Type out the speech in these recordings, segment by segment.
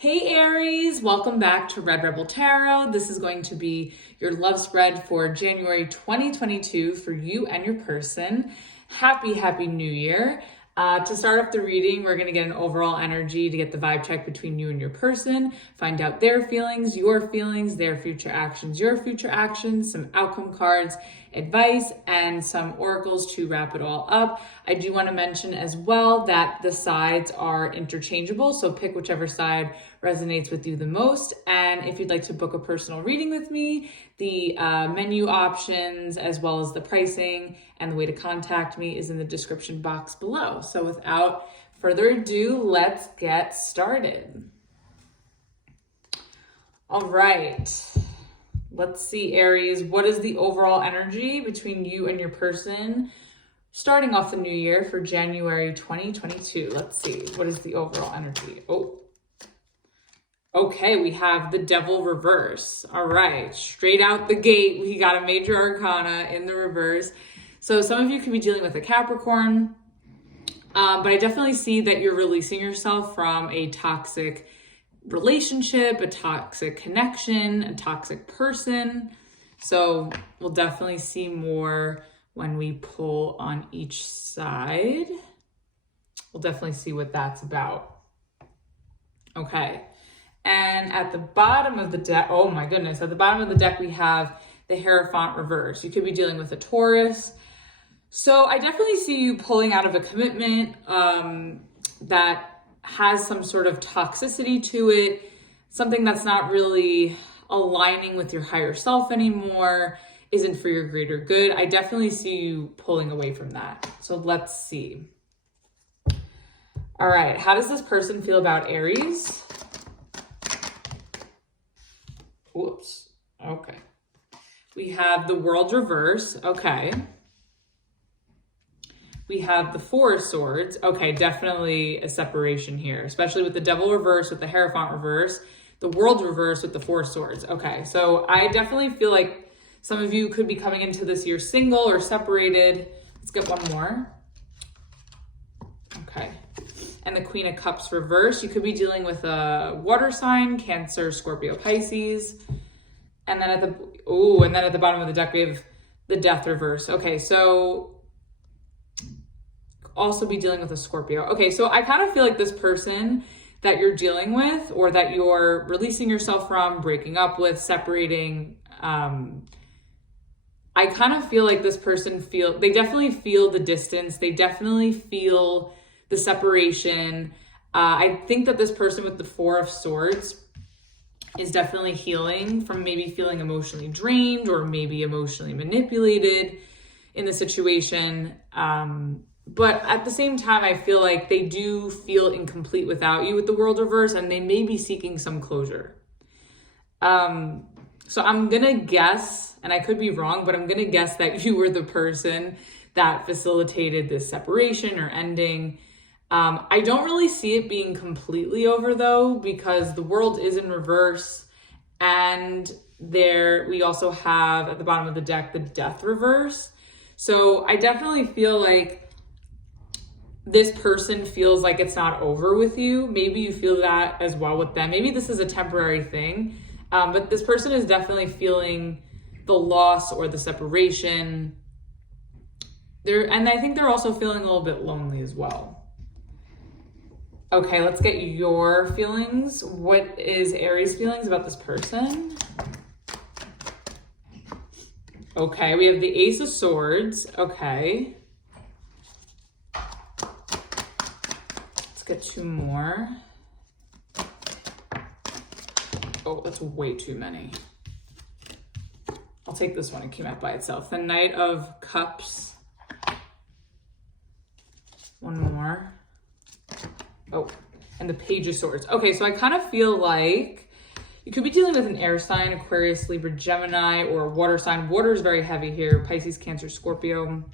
Hey Aries, welcome back to Red Rebel Tarot. This is going to be your love spread for January 2022 for you and your person. Happy New Year. To start off the reading, we're going to get an overall energy to get the vibe check between you and your person, find out their feelings, your feelings, their future actions, your future actions, some outcome cards, advice, and some oracles to wrap it all up. I do want to mention as well that the sides are interchangeable, so pick whichever side resonates with you the most. And if you'd like to book a personal reading with me, the menu options as well as the pricing and the way to contact me is in the description box below. So without further ado, let's get started. All right, let's see, Aries, what is the overall energy between you and your person starting off the new year for January 2022? Let's see, what is the overall energy? Okay, we have the Devil reverse. All right, straight out the gate, we got a major arcana in the reverse. So some of you could be dealing with a Capricorn, but I definitely see that you're releasing yourself from a toxic relationship, a toxic connection, a toxic person. So we'll definitely see more when we pull on each side. We'll definitely see what that's about. Okay. And at the bottom of the deck, oh my goodness, at the bottom of the deck, we have the Hierophant reverse. You could be dealing with a Taurus. So I definitely see you pulling out of a commitment that has some sort of toxicity to it, something that's not really aligning with your higher self anymore, isn't for your greater good. I definitely see you pulling away from that. So let's see. All right, how does this person feel about Aries? Whoops, okay. We have the World reverse, okay. We have the Four of Swords. Okay, definitely a separation here, especially with the Devil reverse, with the Hierophant reverse, the World reverse with the Four of Swords. Okay, so I definitely feel like some of you could be coming into this year single or separated. Let's get one more. Okay, and the Queen of Cups reverse. You could be dealing with a water sign, Cancer, Scorpio, Pisces. And then at the bottom of the deck, we have the Death reverse. Okay, so also be dealing with a Scorpio. Okay, so I kind of feel like this person that you're dealing with or that you're releasing yourself from, breaking up with, separating, I kind of feel like this person they definitely feel the distance. They definitely feel the separation. I think that this person with the Four of Swords is definitely healing from maybe feeling emotionally drained or maybe emotionally manipulated in the situation. But at the same time, I feel like they do feel incomplete without you with the World reverse, and they may be seeking some closure. So I'm going to guess, and I could be wrong, but I'm going to guess that you were the person that facilitated this separation or ending. I don't really see it being completely over though, because the World is in reverse, and we also have at the bottom of the deck, the Death reverse. So I definitely feel like this person feels like it's not over with you. Maybe you feel that as well with them. Maybe this is a temporary thing, but this person is definitely feeling the loss or the separation. And I think they're also feeling a little bit lonely as well. Okay, let's get your feelings. What is Aries' feelings about this person? Okay, we have the Ace of Swords. Okay. Get two more. Oh, that's way too many. I'll take this one. It came out by itself. The Knight of Cups. One more. Oh, and the Page of Swords. Okay, so I kind of feel like you could be dealing with an air sign, Aquarius, Libra, Gemini, or a water sign. Water is very heavy here. Pisces, Cancer, Scorpio.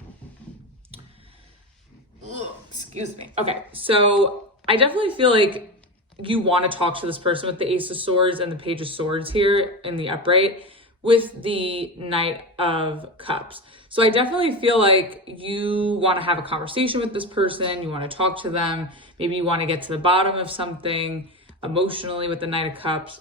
Excuse me. Okay, so I definitely feel like you want to talk to this person with the Ace of Swords and the Page of Swords here in the upright with the Knight of Cups. So I definitely feel like you want to have a conversation with this person. You want to talk to them. Maybe you want to get to the bottom of something. emotionally with the Knight of Cups.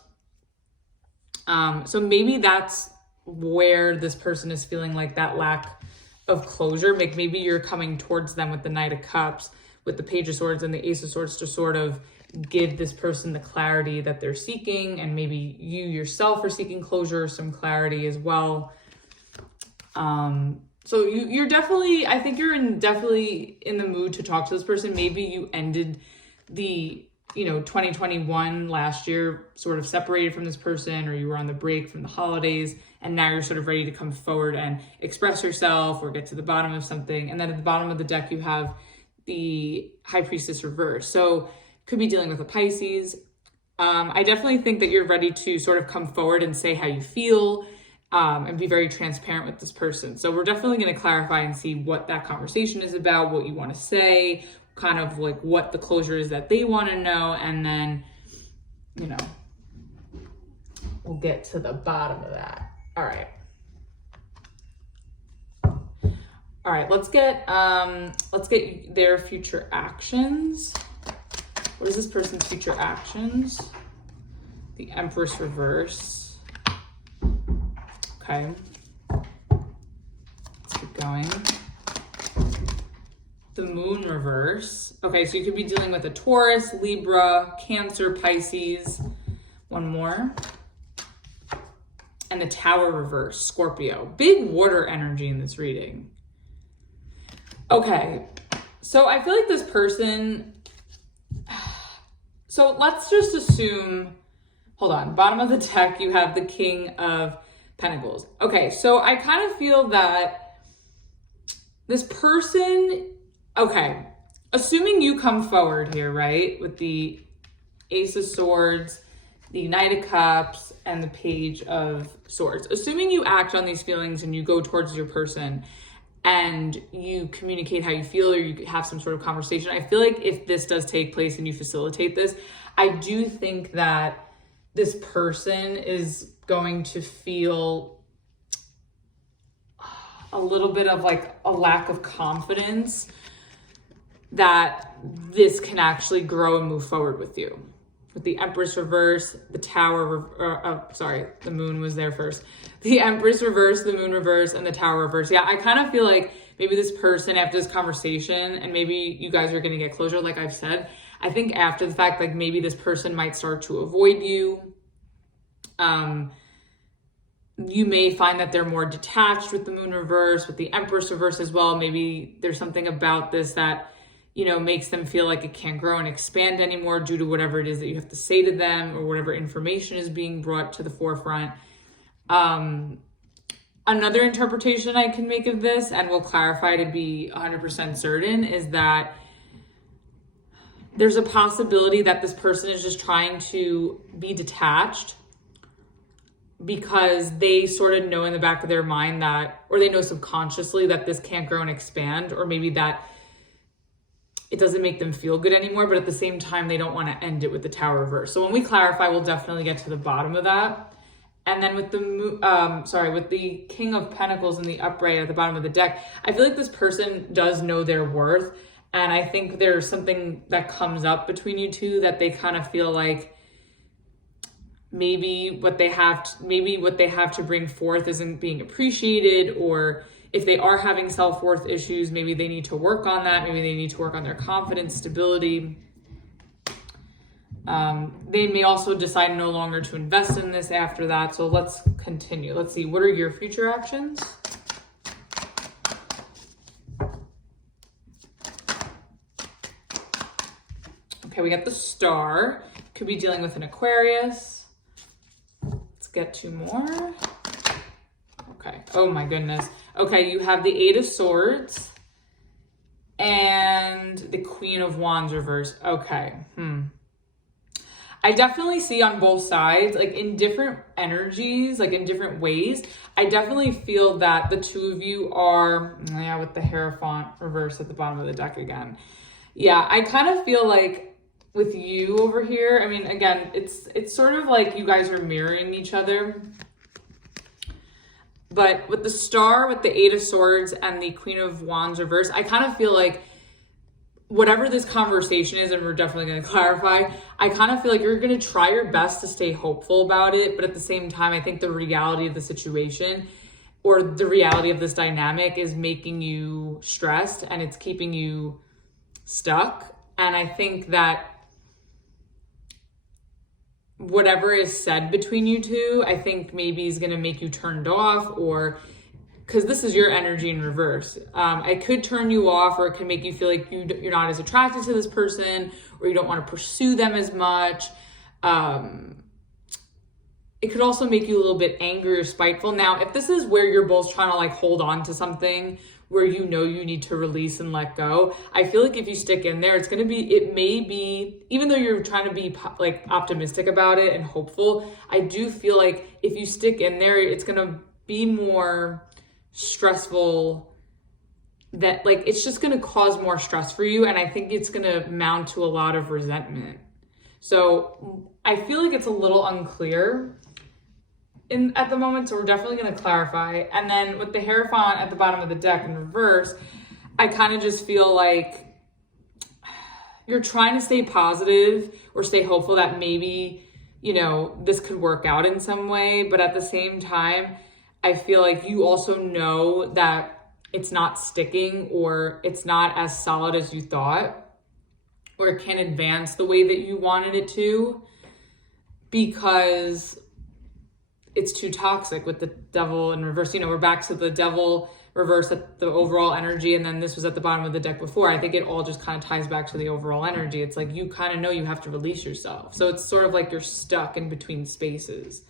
So maybe that's where this person is feeling like that lack of closure. Maybe you're coming towards them with the Knight of Cups, with the Page of Swords and the Ace of Swords to sort of give this person the clarity that they're seeking, and maybe you yourself are seeking closure or some clarity as well. So you're definitely, I think you're definitely in the mood to talk to this person. Maybe you ended the 2021 last year sort of separated from this person, or you were on the break from the holidays, and now you're sort of ready to come forward and express yourself or get to the bottom of something. And then at the bottom of the deck, you have the High Priestess reverse. So could be dealing with a Pisces. I definitely think that you're ready to sort of come forward and say how you feel, and be very transparent with this person. So we're definitely going to clarify and see what that conversation is about, what you want to say, kind of like what the closure is that they want to know, and then, we'll get to the bottom of that. All right, let's get their future actions. What is this person's future actions? The Empress reverse. Okay. Let's keep going. The Moon reverse. Okay, so you could be dealing with a Taurus, Libra, Cancer, Pisces. One more. And the Tower reverse, Scorpio. Big water energy in this reading. Okay, so I feel like this person... So let's just assume... Hold on. Bottom of the deck, you have the King of Pentacles. Okay, so I kind of feel that this person... Okay, assuming you come forward here, right, with the Ace of Swords, the Knight of Cups, and the Page of Swords. Assuming you act on these feelings and you go towards your person and you communicate how you feel, or you have some sort of conversation, I feel like if this does take place and you facilitate this, I do think that this person is going to feel a little bit of like a lack of confidence that this can actually grow and move forward with you. With the Empress reverse, the Tower, the Moon was there first. The Empress reverse, the Moon reverse, and the Tower reverse. Yeah, I kind of feel like maybe this person after this conversation, and maybe you guys are going to get closure, like I've said, I think after the fact, like maybe this person might start to avoid you. You may find that they're more detached with the Moon reverse, with the Empress reverse as well. Maybe there's something about this that makes them feel like it can't grow and expand anymore due to whatever it is that you have to say to them, or whatever information is being brought to the forefront. Another interpretation I can make of this, and will clarify to be 100% certain, is that there's a possibility that this person is just trying to be detached because they sort of know in the back of their mind that, or they know subconsciously that this can't grow and expand, or maybe that it doesn't make them feel good anymore, but at the same time, they don't want to end it with the Tower reverse. So when we clarify, we'll definitely get to the bottom of that. And then with with the King of Pentacles in the upright at the bottom of the deck, I feel like this person does know their worth. And I think there's something that comes up between you two that they kind of feel like maybe what they have to bring forth isn't being appreciated, or if they are having self-worth issues, maybe they need to work on that. Maybe they need to work on their confidence, stability. They may also decide no longer to invest in this after that. So let's continue. Let's see, what are your future actions? Okay, we got the Star. Could be dealing with an Aquarius. Let's get two more. Okay, oh my goodness. Okay, you have the Eight of Swords and the Queen of Wands reverse. Okay, I definitely see on both sides, like in different energies, like in different ways, I definitely feel that the two of you are, with the Hierophant reverse at the bottom of the deck again. Yeah, I kind of feel like with you over here, I mean, again, it's sort of like you guys are mirroring each other. But with the Star, with the Eight of Swords and the Queen of Wands reverse, I kind of feel like whatever this conversation is, and we're definitely going to clarify, I kind of feel like you're going to try your best to stay hopeful about it. But at the same time, I think the reality of the situation or the reality of this dynamic is making you stressed and it's keeping you stuck. And I think that whatever is said between you two, I think maybe is going to make you turned off, or because this is your energy in reverse. It could turn you off, or it can make you feel like you're not as attracted to this person, or you don't want to pursue them as much. It could also make you a little bit angry or spiteful. Now, if this is where you're both trying to like hold on to something where you know you need to release and let go, I feel like if you stick in there, it may be, even though you're trying to be like optimistic about it and hopeful, I do feel like if you stick in there, it's going to be more stressful, that like it's just going to cause more stress for you, and I think it's going to mount to a lot of resentment. So I feel like it's a little unclear at the moment, so we're definitely going to clarify. And then with the Hierophant at the bottom of the deck in reverse, I kind of just feel like you're trying to stay positive or stay hopeful that maybe, you know, this could work out in some way, but at the same time, I feel like you also know that it's not sticking, or it's not as solid as you thought, or it can't advance the way that you wanted it to, because it's too toxic with the Devil in reverse. You know, we're back to the Devil reverse at the overall energy, and then this was at the bottom of the deck before. I think it all just kind of ties back to the overall energy. It's like you kind of know you have to release yourself. So it's sort of like you're stuck in between spaces.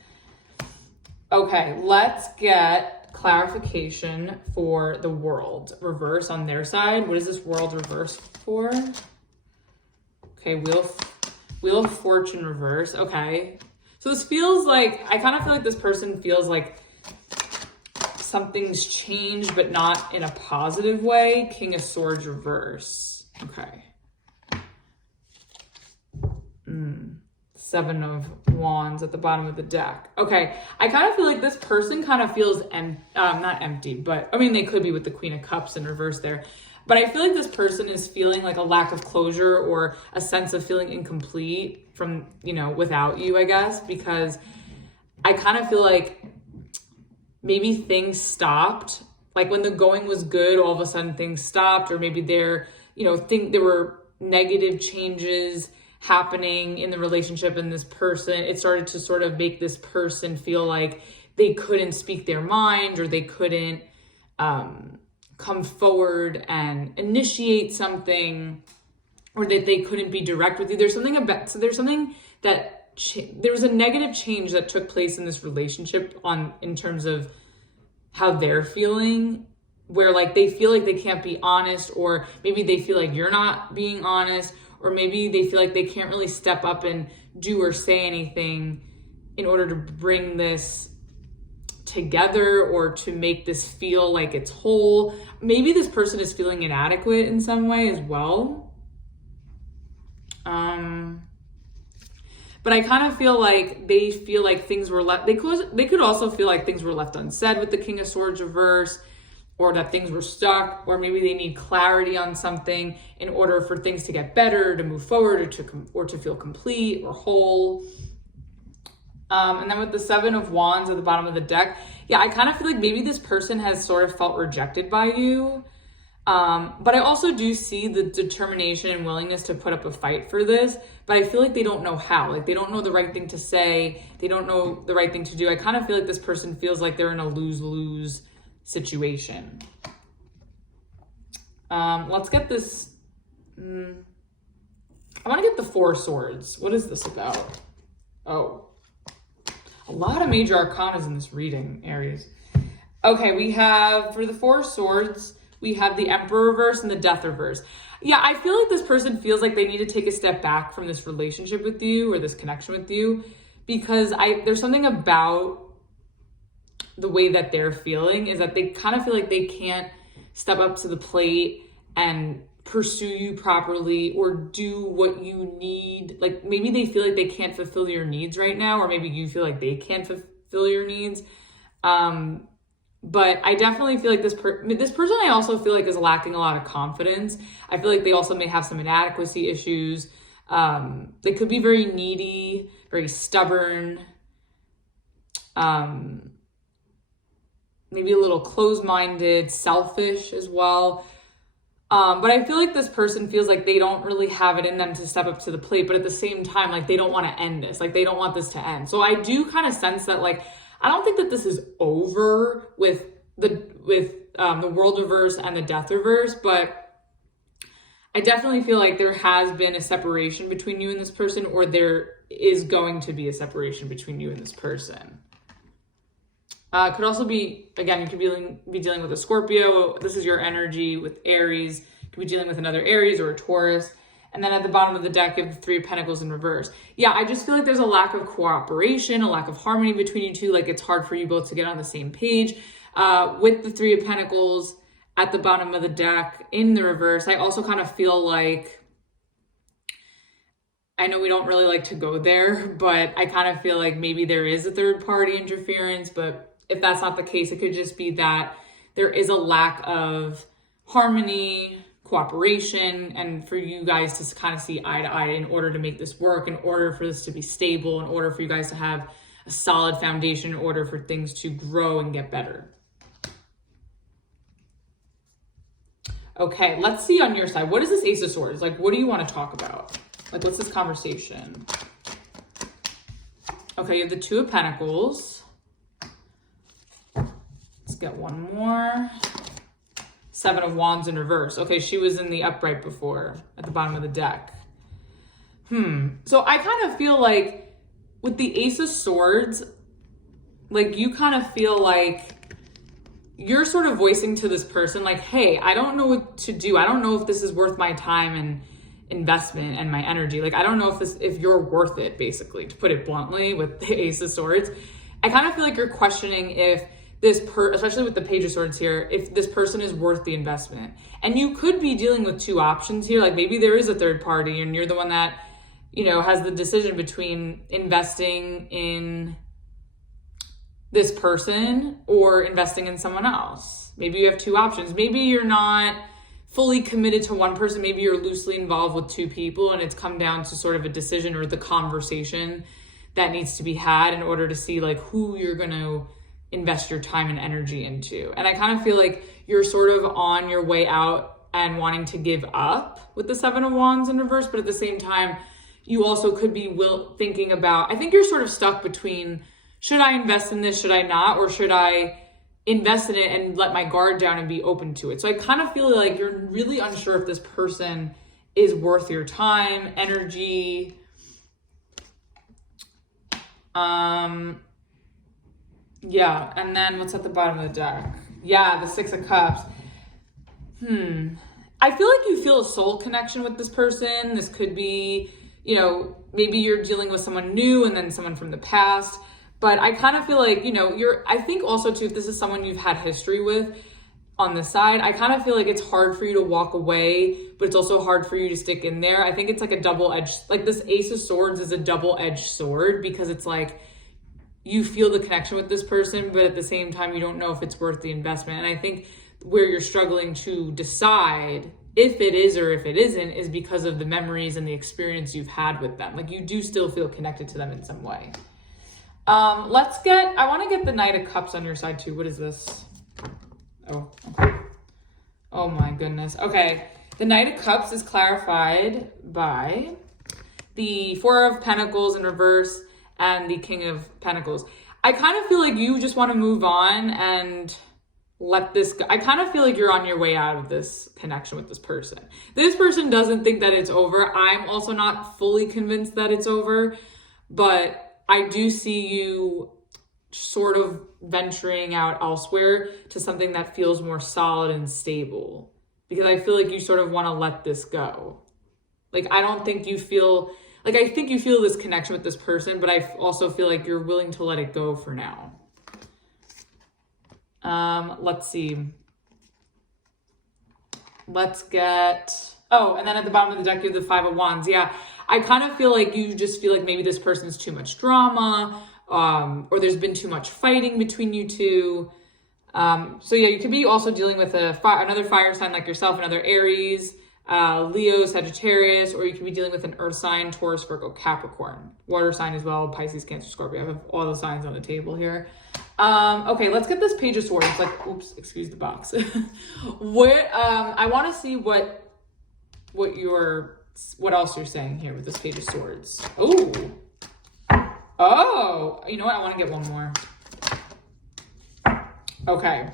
Okay, let's get clarification for the World reverse on their side. What is this World reverse for? Okay, Wheel of Fortune reverse. Okay. So this feels like, I kind of feel like this person feels like something's changed, but not in a positive way. King of Swords reverse. Okay. Seven of Wands at the bottom of the deck. Okay, I kind of feel like this person kind of feels not empty, but I mean, they could be with the Queen of Cups in reverse there. But I feel like this person is feeling like a lack of closure, or a sense of feeling incomplete from, you know, without you, I guess, because I kind of feel like maybe things stopped. Like when the going was good, all of a sudden things stopped, or maybe there were negative changes happening in the relationship, and this person, it started to sort of make this person feel like they couldn't speak their mind, or they couldn't come forward and initiate something, or that they couldn't be direct with you. There was a negative change that took place in this relationship in terms of how they're feeling, where like they feel like they can't be honest, or maybe they feel like you're not being honest, or maybe they feel like they can't really step up and do or say anything in order to bring this together, or to make this feel like it's whole. Maybe this person is feeling inadequate in some way as well. But I kind of feel like they feel like things were left, they could also feel like things were left unsaid with the King of Swords reverse, or that things were stuck, or maybe they need clarity on something in order for things to get better, to move forward, or to feel complete or whole. And then with the Seven of Wands at the bottom of the deck, yeah, I kind of feel like maybe this person has sort of felt rejected by you. But I also do see the determination and willingness to put up a fight for this, but I feel like they don't know how. Like they don't know the right thing to say. They don't know the right thing to do. I kind of feel like this person feels like they're in a lose-lose situation. Let's get this. I want to get the Four of Swords. What is this about? Oh. A lot of major arcanas in this reading, Aries. Okay, we have, for the Four of Swords, we have the Emperor reverse and the Death reverse. Yeah, I feel like this person feels like they need to take a step back from this relationship with you, or this connection with you, because there's something about the way that they're feeling, is that they kind of feel like they can't step up to the plate and pursue you properly, or do what you need. Like maybe they feel like they can't fulfill your needs right now, or maybe you feel like they can't fulfill your needs. But I definitely feel like this person I also feel like is lacking a lot of confidence. I feel like they also may have some inadequacy issues. They could be very needy, very stubborn, maybe a little closed-minded, selfish as well. But I feel like this person feels like they don't really have it in them to step up to the plate, but at the same time, like they don't want to end this. Like they don't want this to end. So I do kind of sense that, like, I don't think that this is over with the world reverse and the death reverse, but I definitely feel like there has been a separation between you and this person, or there is going to be a separation between you and this person. Could also be, again, you could be dealing with a Scorpio. This is your energy with Aries. You could be dealing with another Aries or a Taurus. And then at the bottom of the deck, you have the Three of Pentacles in reverse. Yeah, I just feel like there's a lack of cooperation, a lack of harmony between you two. Like it's hard for you both to get on the same page. With the Three of Pentacles at the bottom of the deck in the reverse, I also kind of feel like, I know we don't really like to go there, but I kind of feel like maybe there is a third party interference. But if that's not the case, it could just be that there is a lack of harmony, cooperation, and for you guys to kind of see eye to eye in order to make this work, in order for this to be stable, in order for you guys to have a solid foundation, in order for things to grow and get better. Okay, let's see on your side. What is this Ace of Swords? Like, what do you want to talk about? Like, what's this conversation? Okay, you have the Two of Pentacles. Let's get one more. Seven of Wands in reverse. Okay, she was in the upright before at the bottom of the deck. So I kind of feel like with the Ace of Swords, like you kind of feel like you're sort of voicing to this person like, hey, I don't know what to do. I don't know if this is worth my time and investment and my energy. Like, I don't know if you're worth it, basically, to put it bluntly, with the Ace of Swords. I kind of feel like you're questioning if especially with the Page of Swords here, if this person is worth the investment. And you could be dealing with two options here. Like maybe there is a third party and you're the one that, has the decision between investing in this person or investing in someone else. Maybe you have two options. Maybe you're not fully committed to one person. Maybe you're loosely involved with two people and it's come down to sort of a decision or the conversation that needs to be had in order to see like who you're going to invest your time and energy into. And I kind of feel like you're sort of on your way out and wanting to give up with the Seven of Wands in reverse, but at the same time, you also could be thinking about, I think you're sort of stuck between, should I invest in this, should I not, or should I invest in it and let my guard down and be open to it? So I kind of feel like you're really unsure if this person is worth your time, energy. Yeah, and then what's at the bottom of the deck? Yeah, the Six of Cups. I feel like you feel a soul connection with this person. This could be, maybe you're dealing with someone new and then someone from the past. But I kind of feel like, I think also too, if this is someone you've had history with on the side, I kind of feel like it's hard for you to walk away, but it's also hard for you to stick in there. I think it's like a double-edged, like this Ace of Swords is a double-edged sword, because it's like, you feel the connection with this person, but at the same time, you don't know if it's worth the investment. And I think where you're struggling to decide if it is or if it isn't is because of the memories and the experience you've had with them. Like you do still feel connected to them in some way. I want to get the Knight of Cups on your side too. What is this? Oh, okay. Oh my goodness. Okay. The Knight of Cups is clarified by the Four of Pentacles in reverse and the King of Pentacles. I kind of feel like you just want to move on and let this go. I kind of feel like you're on your way out of this connection with this person. This person doesn't think that it's over. I'm also not fully convinced that it's over, but I do see you sort of venturing out elsewhere to something that feels more solid and stable, because I feel like you sort of want to let this go. Like, I don't think you feel... Like, I think you feel this connection with this person, but I also feel like you're willing to let it go for now. Let's see. Let's get... Oh, and then at the bottom of the deck, you have the Five of Wands. Yeah, I kind of feel like you just feel like maybe this person's too much drama, or there's been too much fighting between you two. So yeah, you could be also dealing with another fire sign like yourself, another Aries, Leo, Sagittarius, or you could be dealing with an earth sign, Taurus, Virgo, Capricorn, water sign as well, Pisces, Cancer, Scorpio. I have all the signs on the table here. Okay, let's get this Page of Swords. Like, oops, excuse the box. I want to see what else you're saying here with this Page of Swords. Oh, you know what? I want to get one more. Okay.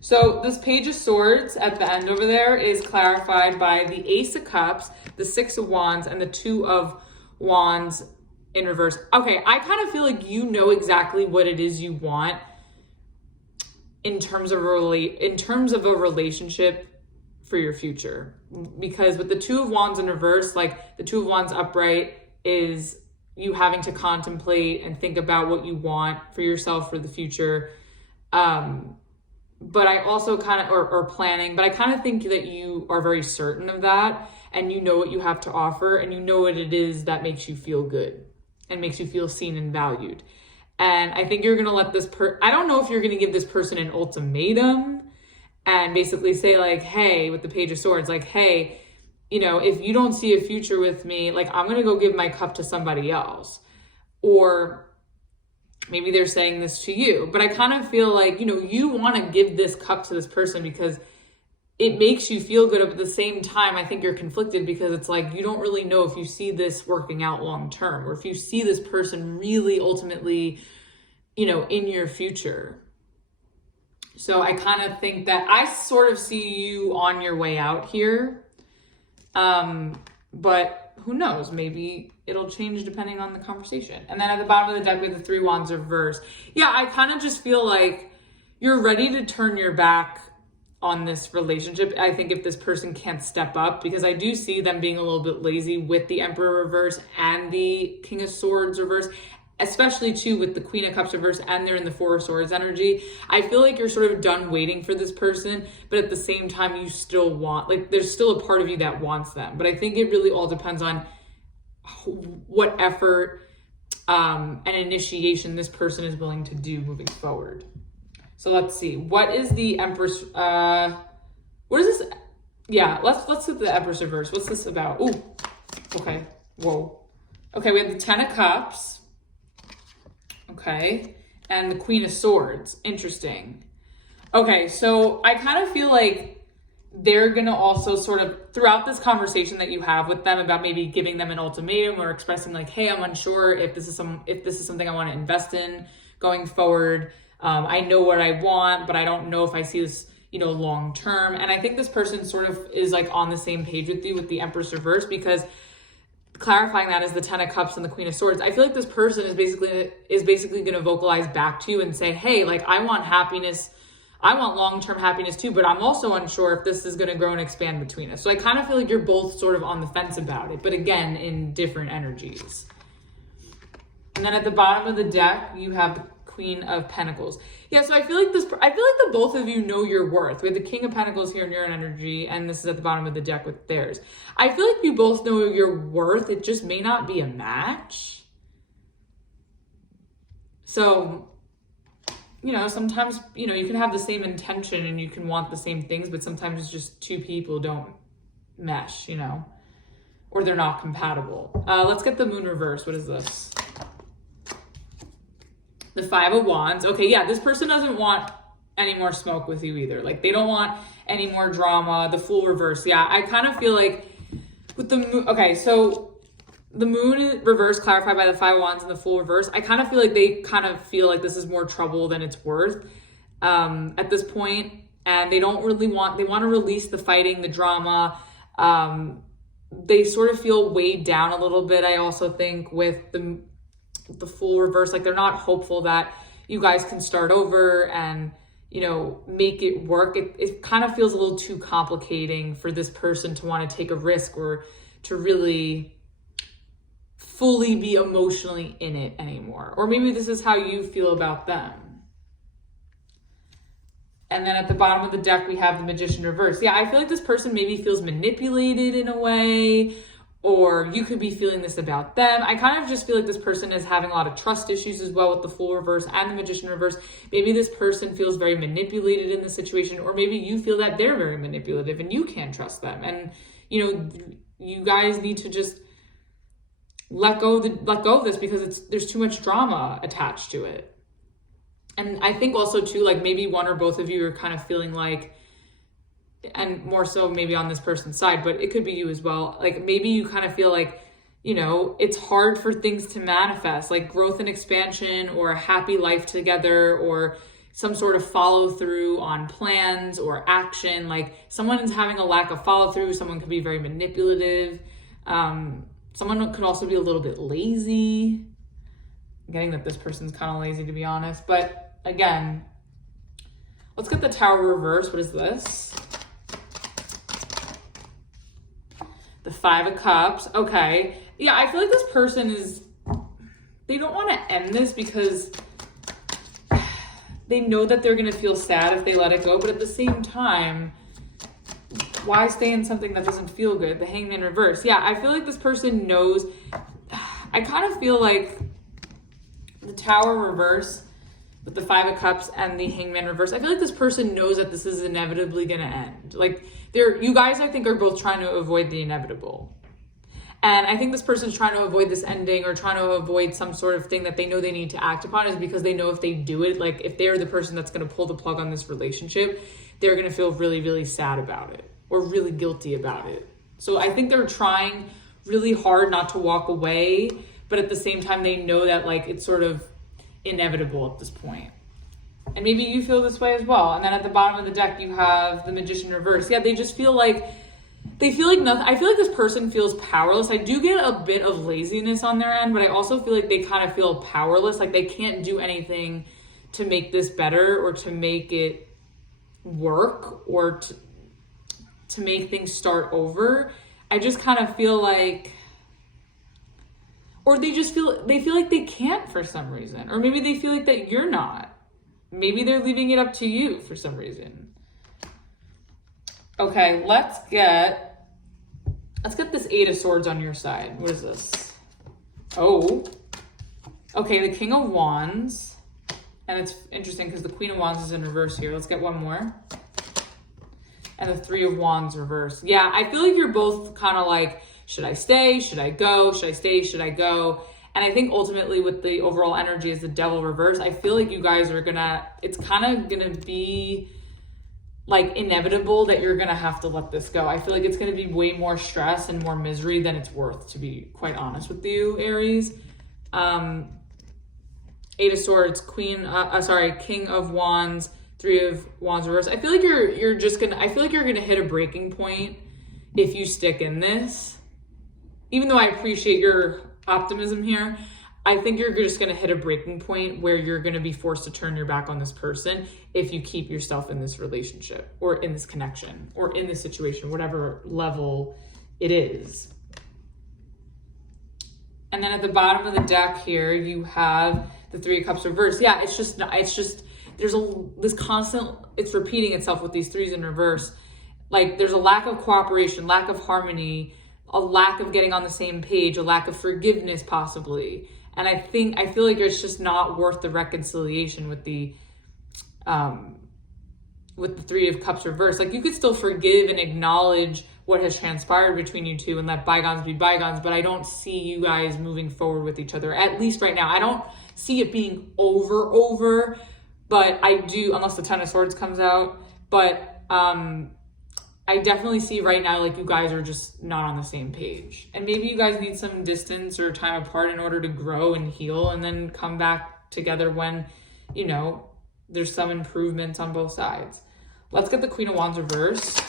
So this Page of Swords at the end over there is clarified by the Ace of Cups, the Six of Wands, and the Two of Wands in reverse. Okay, I kind of feel like you know exactly what it is you want in terms of a relationship for your future. Because with the Two of Wands in reverse, like the Two of Wands upright is you having to contemplate and think about what you want for yourself for the future. But I also kind of, or planning, but I kind of think that you are very certain of that and you know what you have to offer and you know what it is that makes you feel good and makes you feel seen and valued. And I think you're going to let I don't know if you're going to give this person an ultimatum and basically say like, hey, with the Page of Swords, like, hey, you know, if you don't see a future with me, like I'm going to go give my cup to somebody else. Or maybe they're saying this to you, but I kind of feel like, you know, you want to give this cup to this person because it makes you feel good. But at the same time, I think you're conflicted because it's like, you don't really know if you see this working out long-term or if you see this person really ultimately, you know, in your future. So I kind of think that I sort of see you on your way out here. But who knows, maybe it'll change depending on the conversation. And then at the bottom of the deck, we have the Three Wands reverse. Yeah, I kind of just feel like you're ready to turn your back on this relationship. I think if this person can't step up, because I do see them being a little bit lazy with the Emperor reverse and the King of Swords reverse, especially too with the Queen of Cups reverse and they're in the Four of Swords energy. I feel like you're sort of done waiting for this person, but at the same time you still want, like there's still a part of you that wants them. But I think it really all depends on what effort and initiation this person is willing to do moving forward. So let's see, what is the Empress, what is this? Yeah, let's look at the Empress reverse. What's this about? Ooh, okay, whoa. Okay, we have the Ten of Cups. Okay, and the Queen of Swords. Interesting. Okay, so I kind of feel like they're going to also sort of, throughout this conversation that you have with them about maybe giving them an ultimatum or expressing like, hey, I'm unsure if this is something I want to invest in going forward. I know what I want, but I don't know if I see this, you know, long term. And I think this person sort of is like on the same page with you with the Empress reverse, because clarifying that as the Ten of Cups and the Queen of Swords, I feel like this person is basically going to vocalize back to you and say, hey, like I want happiness. I want long-term happiness too, but I'm also unsure if this is going to grow and expand between us. So I kind of feel like you're both sort of on the fence about it, but again, in different energies. And then at the bottom of the deck, you have the Queen of Pentacles. Yeah, so I feel like the both of you know your worth. We have the King of Pentacles here in your energy, and this is at the bottom of the deck with theirs. I feel like you both know your worth. It just may not be a match. So, you know, sometimes, you know, you can have the same intention and you can want the same things, but sometimes it's just two people don't mesh, you know, or they're not compatible. Let's get the Moon reverse. What is this? The Five of Wands. Okay, yeah, this person doesn't want any more smoke with you either. Like, they don't want any more drama. The Fool reverse. Yeah, I kind of feel like with the Moon, okay, so the Moon reverse clarified by the Five of Wands and the Fool reverse, I kind of feel like they kind of feel like this is more trouble than it's worth at this point. And they don't really they want to release the fighting, the drama. They sort of feel weighed down a little bit, I also think, with the Fool reverse. Like, they're not hopeful that you guys can start over and, you know, make it work. It kind of feels a little too complicating for this person to want to take a risk or to really fully be emotionally in it anymore. Or maybe this is how you feel about them. And then at the bottom of the deck, we have the Magician reverse. Yeah, I feel like this person maybe feels manipulated in a way, or you could be feeling this about them. I kind of just feel like this person is having a lot of trust issues as well with the Fool reverse and the Magician reverse. Maybe this person feels very manipulated in the situation, or maybe you feel that they're very manipulative and you can't trust them. And, you know, you guys need to just let go of this because there's too much drama attached to it. And I think also too, like maybe one or both of you are kind of feeling like, and more so maybe on this person's side, but it could be you as well. Like maybe you kind of feel like, you know, it's hard for things to manifest, like growth and expansion or a happy life together or some sort of follow through on plans or action. Like someone is having a lack of follow through. Someone could be very manipulative. Someone could also be a little bit lazy. I'm getting that this person's kind of lazy, to be honest. But again, let's get the Tower reverse. What is this? The Five of Cups. Okay. Yeah, I feel like this person they don't want to end this because they know that they're going to feel sad if they let it go. But at the same time, why stay in something that doesn't feel good? The Hangman reverse. Yeah, I feel like this person knows. I kind of feel like the Tower reverse with the Five of Cups and the Hangman reverse, I feel like this person knows that this is inevitably going to end. Like, you guys, I think, are both trying to avoid the inevitable. And I think this person's trying to avoid this ending or trying to avoid some sort of thing that they know they need to act upon is because they know if they do it, like if they're the person that's going to pull the plug on this relationship, they're going to feel really, really sad about it or really guilty about it. So I think they're trying really hard not to walk away, but at the same time, they know that like it's sort of inevitable at this point. And maybe you feel this way as well. And then at the bottom of the deck, you have the Magician reverse. Yeah, they just feel like nothing. I feel like this person feels powerless. I do get a bit of laziness on their end, but I also feel like they kind of feel powerless. Like they can't do anything to make this better or to make it work or to make things start over. I just kind of feel like, or they feel like they can't for some reason. Or maybe they feel like that you're not. Maybe they're leaving it up to you for some reason. Okay, let's get this Eight of Swords on your side. What is this? Oh. Okay, the King of Wands. And it's interesting because the Queen of Wands is in reverse here. Let's get one more. And the Three of Wands reverse. Yeah, I feel like you're both kind of like, should I stay? Should I go? Should I stay? Should I go? And I think ultimately with the overall energy as the Devil reverse, I feel like you guys are it's kind of gonna be like inevitable that you're gonna have to let this go. I feel like it's gonna be way more stress and more misery than it's worth, to be quite honest with you, Aries. Eight of Swords, King of Wands, Three of Wands reverse. I feel like you're gonna hit a breaking point if you stick in this. Even though I appreciate your optimism here, I think you're just going to hit a breaking point where you're going to be forced to turn your back on this person if you keep yourself in this relationship or in this connection or in this situation, whatever level it is. And then at the bottom of the deck here, you have the Three of Cups reverse. Yeah, it's just there's this constant, it's repeating itself with these threes in reverse. Like there's a lack of cooperation, lack of harmony, a lack of getting on the same page, a lack of forgiveness possibly. And I feel like it's just not worth the reconciliation with the Three of Cups reverse. Like you could still forgive and acknowledge what has transpired between you two and let bygones be bygones, but I don't see you guys moving forward with each other, at least right now. I don't see it being over, but I do, unless the Ten of Swords comes out, but I definitely see right now like you guys are just not on the same page. And maybe you guys need some distance or time apart in order to grow and heal and then come back together when, you know, there's some improvements on both sides. Let's get the Queen of Wands reverse.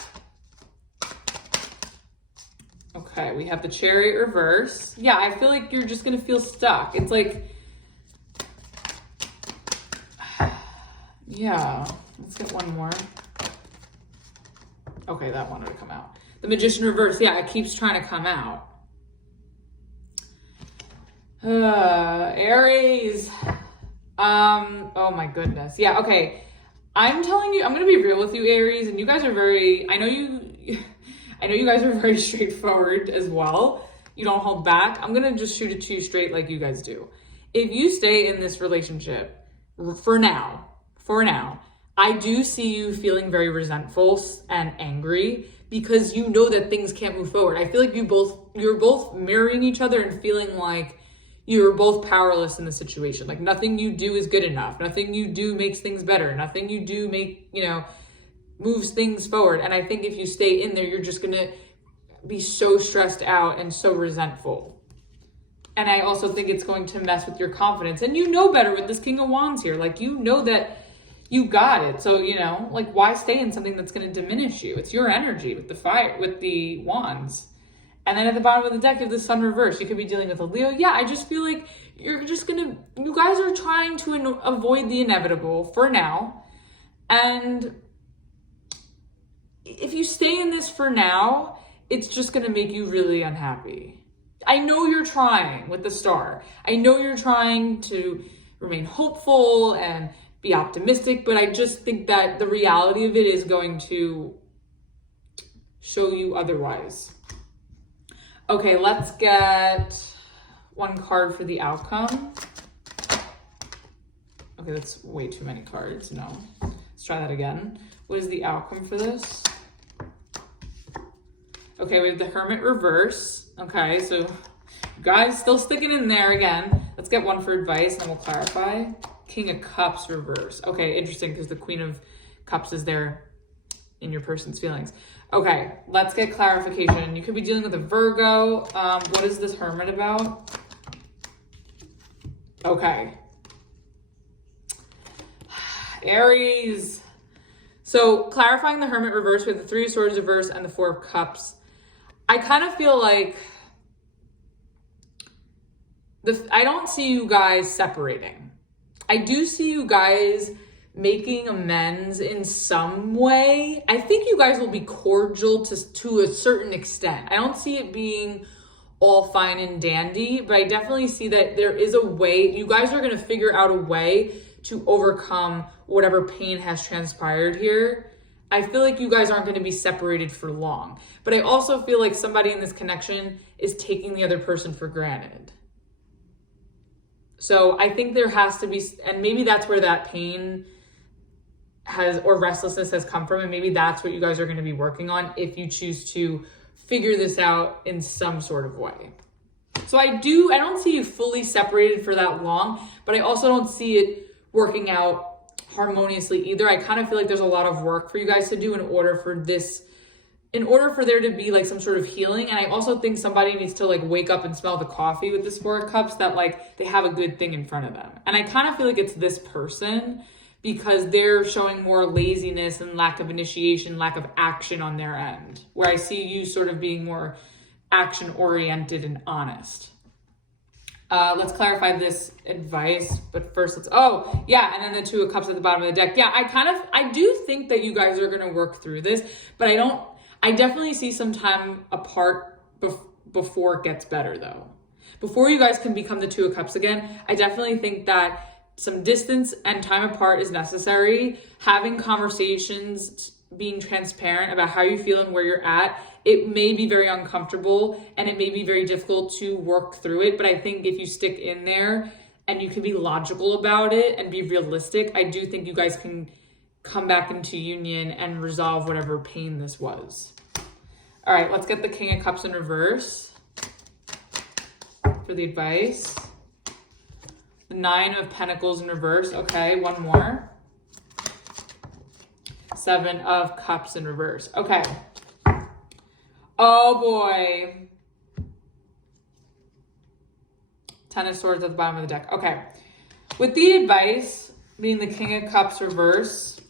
Okay, we have the Chariot reverse. Yeah, I feel like you're just going to feel stuck. It's like, yeah, let's get one more. Okay, that wanted to come out. The Magician reverse, yeah, it keeps trying to come out. Aries. Oh my goodness. Yeah, okay. I'm telling you, I'm going to be real with you, Aries, and you guys are I know you guys are very straightforward as well. you don't hold back, I'm gonna just shoot it to you straight like you guys do. If you stay in this relationship for now, I do see you feeling very resentful and angry because you know that things can't move forward. I feel like you're both mirroring each other and feeling like you're both powerless in the situation. Like nothing you do is good enough. Nothing you do makes things better. Nothing you do moves things forward. And I think if you stay in there, you're just gonna be so stressed out and so resentful. And I also think it's going to mess with your confidence. And you know better with this King of Wands here. Like, you know that you got it. So, like, why stay in something that's going to diminish you? It's your energy with the fire, with the wands. And then at the bottom of the deck, you have the Sun reverse. You could be dealing with a Leo. Yeah, I just feel like you guys are trying to avoid the inevitable for now. And if you stay in this for now, it's just going to make you really unhappy. I know you're trying with the Star. I know you're trying to remain hopeful and be optimistic, but I just think that the reality of it is going to show you otherwise. Okay, let's get one card for the outcome. Okay, that's way too many cards. No, let's try that again. What is the outcome for this? Okay, we have the Hermit reverse. Okay, so you guys still sticking in there again. Let's get one for advice and then we'll clarify. King of Cups reverse. Okay, interesting, because the Queen of Cups is there in your person's feelings. Okay, let's get clarification. You could be dealing with a Virgo. What is this Hermit about? Okay. Aries. So clarifying the Hermit reverse with the Three of Swords reverse and the Four of Cups. I kind of feel like I don't see you guys separating. I do see you guys making amends in some way. I think you guys will be cordial to a certain extent. I don't see it being all fine and dandy, but I definitely see that there is a way. You guys are going to figure out a way to overcome whatever pain has transpired here. I feel like you guys aren't going to be separated for long, but I also feel like somebody in this connection is taking the other person for granted. So I think there has to be, and maybe that's where that pain or restlessness has come from. And maybe that's what you guys are going to be working on if you choose to figure this out in some sort of way. So I don't see you fully separated for that long, but I also don't see it working out harmoniously either. I kind of feel like there's a lot of work for you guys to do in order for there to be like some sort of healing. And I also think somebody needs to like wake up and smell the coffee with this Four of Cups, that like they have a good thing in front of them. And I kind of feel like it's this person, because they're showing more laziness and lack of initiation, lack of action on their end, where I see you sort of being more action oriented and honest. Let's clarify this advice, but first and then the Two of Cups at the bottom of the deck. Yeah, I do think that you guys are going to work through this, but I definitely see some time apart before it gets better though. Before you guys can become the Two of Cups again, I definitely think that some distance and time apart is necessary. Having conversations, being transparent about how you feel and where you're at. It may be very uncomfortable and it may be very difficult to work through it, but I think if you stick in there and you can be logical about it and be realistic, I do think you guys can come back into union and resolve whatever pain this was. All right, let's get the King of Cups in reverse for the advice. The Nine of Pentacles in reverse. Okay, one more. Seven of Cups in reverse. Okay. Oh boy. Ten of Swords at the bottom of the deck. Okay. With the advice being the King of Cups reverse,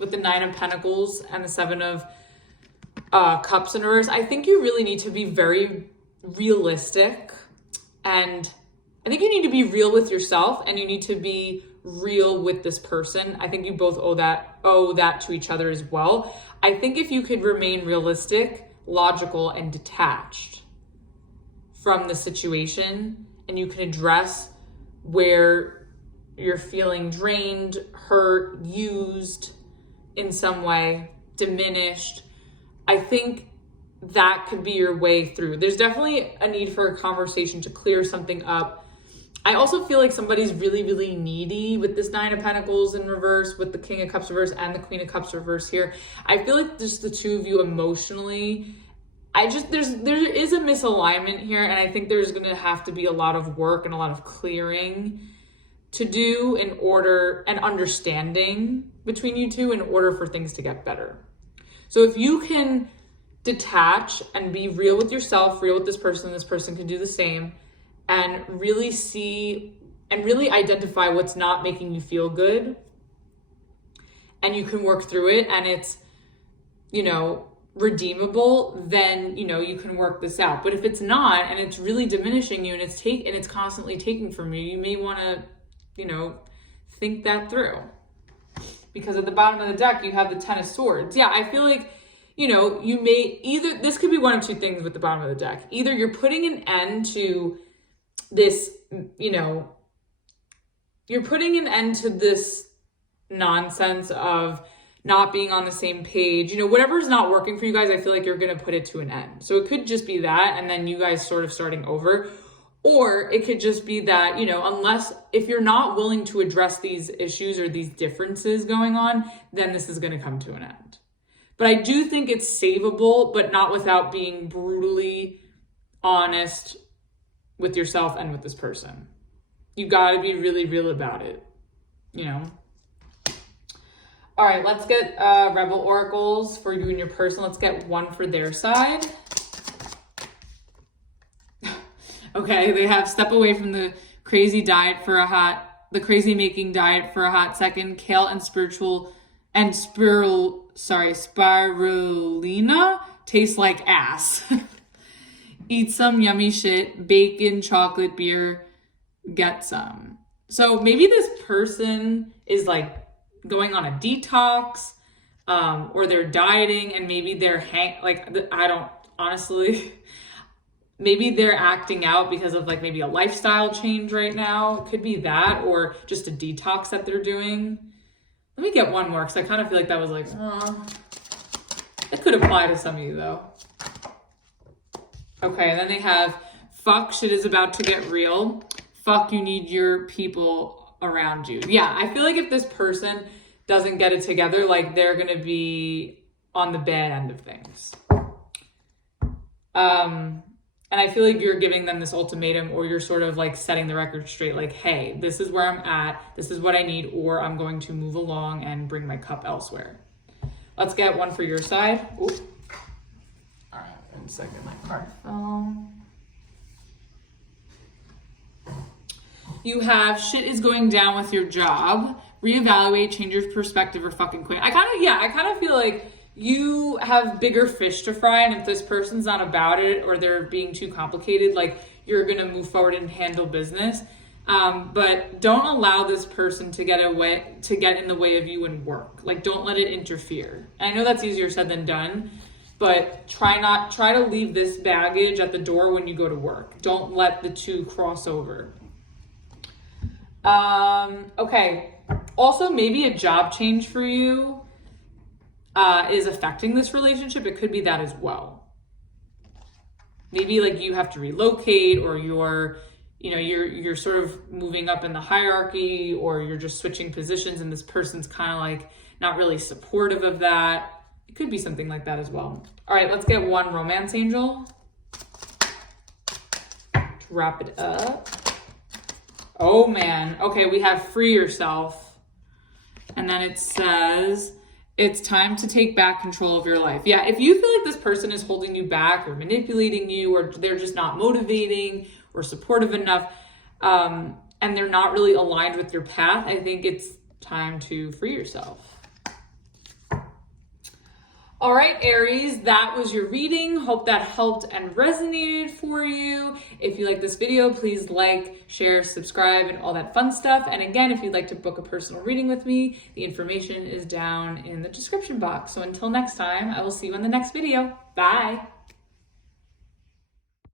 with the Nine of Pentacles and the Seven of Cups in reverse, I think you really need to be very realistic, and I think you need to be real with yourself, and you need to be real with this person. I think you both owe that to each other as well. I think if you could remain realistic, logical, and detached from the situation, and you can address where you're feeling drained, hurt, used in some way, diminished, I think that could be your way through. There's definitely a need for a conversation to clear something up. I also feel like somebody's really, really needy with this Nine of Pentacles in reverse, with the King of Cups reverse and the Queen of Cups reverse here. I feel like just the two of you emotionally, there is a misalignment here, and I think there's gonna have to be a lot of work and a lot of clearing to do in order, and understanding between you two in order for things to get better. So if you can detach and be real with yourself, real with this person can do the same, and really see and really identify what's not making you feel good, and you can work through it, and it's, you know, redeemable, then, you know, you can work this out. But if it's not, and it's really diminishing you, and it's constantly taking from you, you may want to, you know, think that through. Because at the bottom of the deck, you have the Ten of Swords. Yeah, I feel like, you know, you may either, this could be one of two things with the bottom of the deck. Either you're putting an end to this, you know, you're putting an end to this nonsense of not being on the same page. You know, whatever's not working for you guys, I feel like you're going to put it to an end. So it could just be that, and then you guys sort of starting over. Or it could just be that, you know, if you're not willing to address these issues or these differences going on, then this is going to come to an end. But I do think it's savable, but not without being brutally honest with yourself and with this person. You got to be really real about it, you know? All right, let's get Rebel Oracles for you and your person. Let's get one for their side. Okay, they have step away from the crazy making diet for a hot second. Kale and spirulina taste like ass. Eat some yummy shit, bacon, chocolate, beer, get some. So maybe this person is like going on a detox, or they're dieting, and maybe they're maybe they're acting out because of like maybe a lifestyle change right now. It could be that, or just a detox that they're doing. Let me get one more, because I kind of feel like that was like, it could apply to some of you though. Okay, and then they have, fuck, shit is about to get real. Fuck, you need your people around you. Yeah, I feel like if this person doesn't get it together, like they're going to be on the bad end of things. And I feel like you're giving them this ultimatum, or you're sort of like setting the record straight, like, hey, this is where I'm at, this is what I need, or I'm going to move along and bring my cup elsewhere. Let's get one for your side. Ooh. All right, 1 second, my card fell. You have, shit is going down with your job. Reevaluate, change your perspective, or fucking quit. I kind of feel like you have bigger fish to fry, and if this person's not about it, or they're being too complicated, like, you're gonna move forward and handle business. But don't allow this person to get in the way of you and work. Like, don't let it interfere. And I know that's easier said than done, but try to leave this baggage at the door when you go to work. Don't let the two cross over. Okay. Also, maybe a job change for you is affecting this relationship. It could be that as well. Maybe like you have to relocate, or you're sort of moving up in the hierarchy, or you're just switching positions, and this person's kind of like not really supportive of that. It could be something like that as well. All right, let's get one romance angel to wrap it up. Oh man. Okay, we have free yourself. And then it says, it's time to take back control of your life. Yeah, if you feel like this person is holding you back, or manipulating you, or they're just not motivating or supportive enough, and they're not really aligned with your path, I think it's time to free yourself. All right, Aries, that was your reading. Hope that helped and resonated for you. If you like this video, please like, share, subscribe, and all that fun stuff. And again, if you'd like to book a personal reading with me, the information is down in the description box. So until next time, I will see you in the next video. Bye.